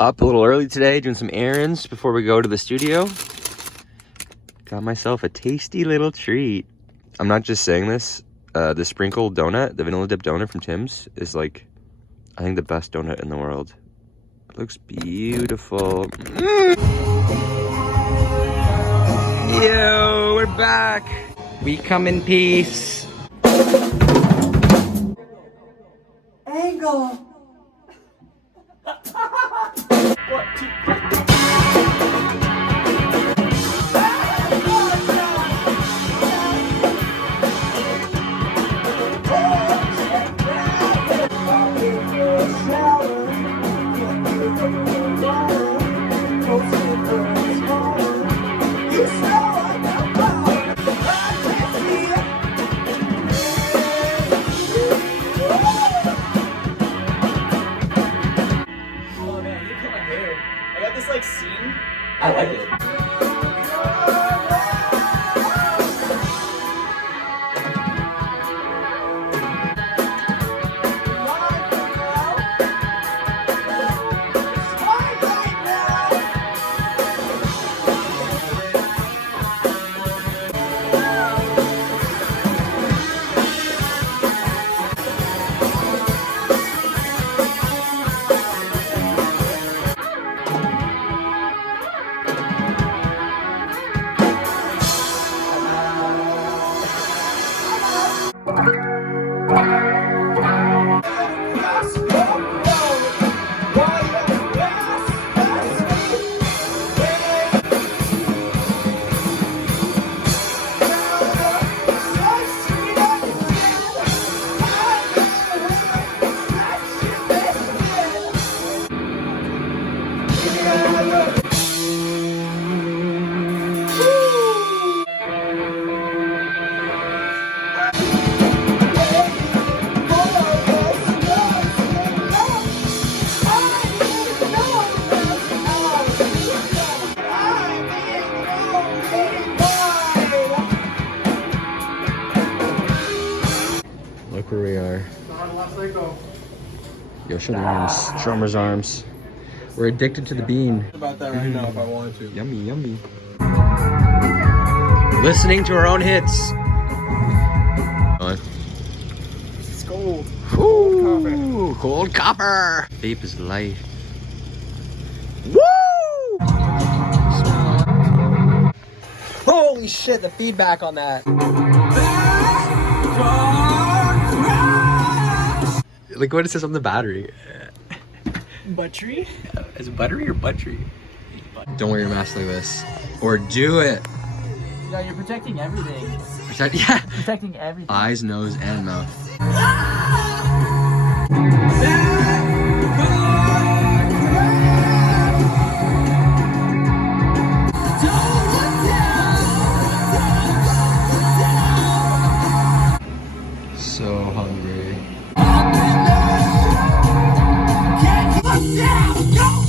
Up a little early today, doing some errands before we go to the studio. Got myself a tasty little treat. I'm not just saying this. The sprinkle donut, the vanilla dip donut from Tim's is like, I think the best donut in the world. It looks beautiful. Yo, we're back. We come in peace. Angle. I like it. Look where we are. Yo, show the arms. Strummer's arms. We're addicted to the bean. About that right now if I wanted to. Yummy, yummy. Listening to our own hits. It's gold. Ooh, cold copper. Vape is life. Woo! Holy shit, the feedback on that. Like what it says on the battery. Buttery? Is it buttery or buttery? Don't wear your mask like this. Or do it. No, you're protecting everything. Yeah. Protecting everything. Eyes, nose, and mouth. So hungry. Down, go!